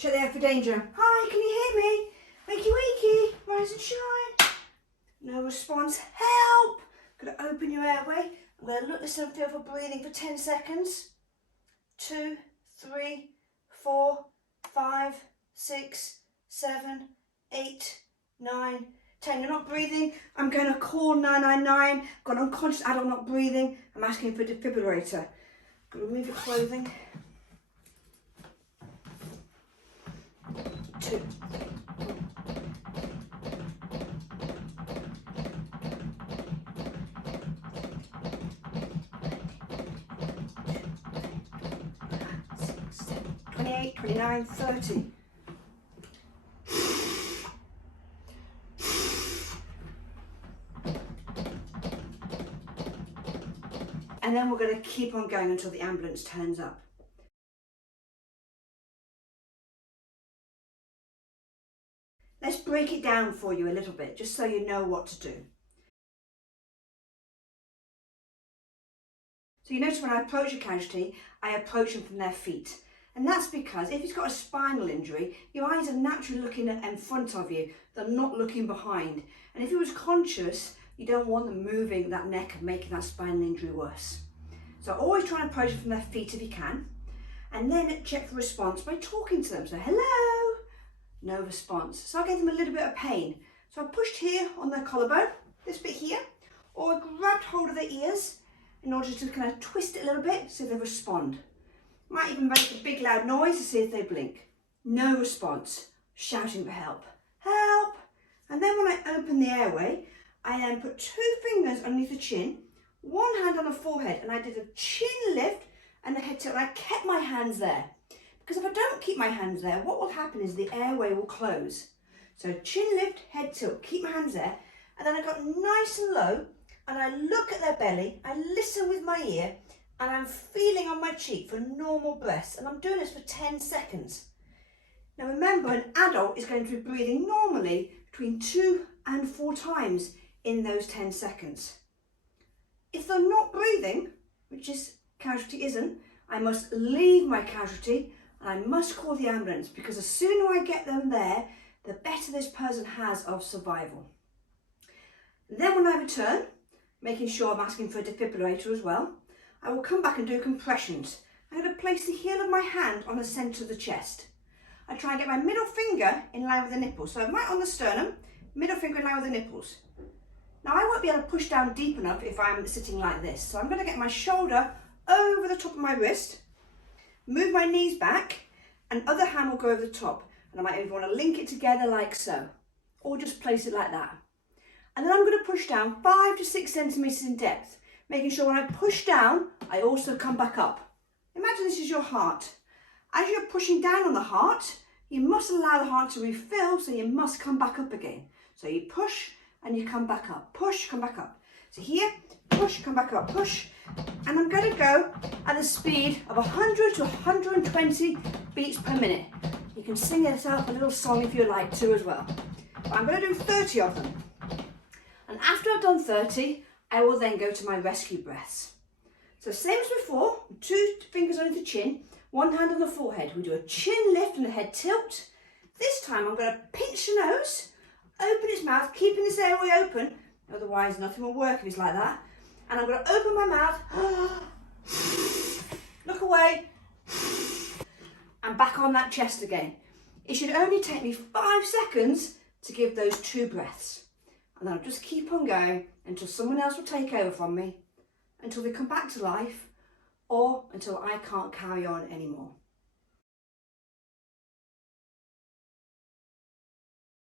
Check the air for danger. Hi, can you hear me? Wakey wakey, rise and shine. No response. Help! Gonna open your airway. I'm gonna look, listen and feel for breathing for 10 seconds. 2, 3, 4, 5, 6, 7, 8, 9, 10. You're not breathing. I'm going to call 999. Got an unconscious adult not breathing. I'm asking for a defibrillator. Gonna remove your clothing. 2. Six, 7, 28, 29, 30. And then we're going to keep on going until the ambulance turns up. Let's break it down for you a little bit, just so you know what to do. So you notice when I approach a casualty, I approach them from their feet. And that's because if he's got a spinal injury, your eyes are naturally looking in front of you. They're not looking behind. And if he was conscious, you don't want them moving that neck and making that spinal injury worse. So always try and approach them from their feet if you can. And then check for response by talking to them. So hello, no response. So I'll give them a little bit of pain. So I pushed here on their collarbone, this bit here, or I grabbed hold of their ears in order to kind of twist it a little bit so they respond. Might even make a big loud noise to see if they blink. No response. Shouting for help. Help! And then when I open the airway, I then put 2 fingers underneath the chin, 1 hand on the forehead, and I did a chin lift and a head tilt. And I kept my hands there. Because if I don't keep my hands there, what will happen is the airway will close. So chin lift, head tilt, keep my hands there. And then I got nice and low, and I look at their belly, I listen with my ear, and I'm feeling on my cheek for normal breaths. And I'm doing this for 10 seconds. Now remember, an adult is going to be breathing normally between 2 and 4 times in those 10 seconds. If they're not breathing, which this casualty isn't, I must leave my casualty and I must call the ambulance, because the sooner I get them there, the better this person has of survival. Then when I return, making sure I'm asking for a defibrillator as well, I will come back and do compressions. I'm going to place the heel of my hand on the centre of the chest. I try and get my middle finger in line with the nipples. So I'm right on the sternum, middle finger in line with the nipples. Now I won't be able to push down deep enough if I'm sitting like this. So I'm going to get my shoulder over the top of my wrist, move my knees back, and other hand will go over the top. And I might even want to link it together like so, or just place it like that. And then I'm going to push down 5 to 6 centimetres in depth, making sure when I push down, I also come back up. Imagine this is your heart. As you're pushing down on the heart, you must allow the heart to refill, so you must come back up again. So you push and you come back up, push, come back up. So here, push, come back up, push. And I'm going to go at the speed of 100 to 120 beats per minute. You can sing yourself a little song if you like to as well. But I'm going to do 30 of them. And after I've done 30, I will then go to my rescue breaths. So same as before, 2 fingers under the chin, 1 hand on the forehead. We do a chin lift and a head tilt. This time I'm going to pinch the nose, open its mouth, keeping this airway open, otherwise nothing will work if it's like that. And I'm going to open my mouth, look away, and back on that chest again. It should only take me 5 seconds to give those 2 breaths. And then I'll just keep on going until someone else will take over from me, until they come back to life, or until I can't carry on anymore.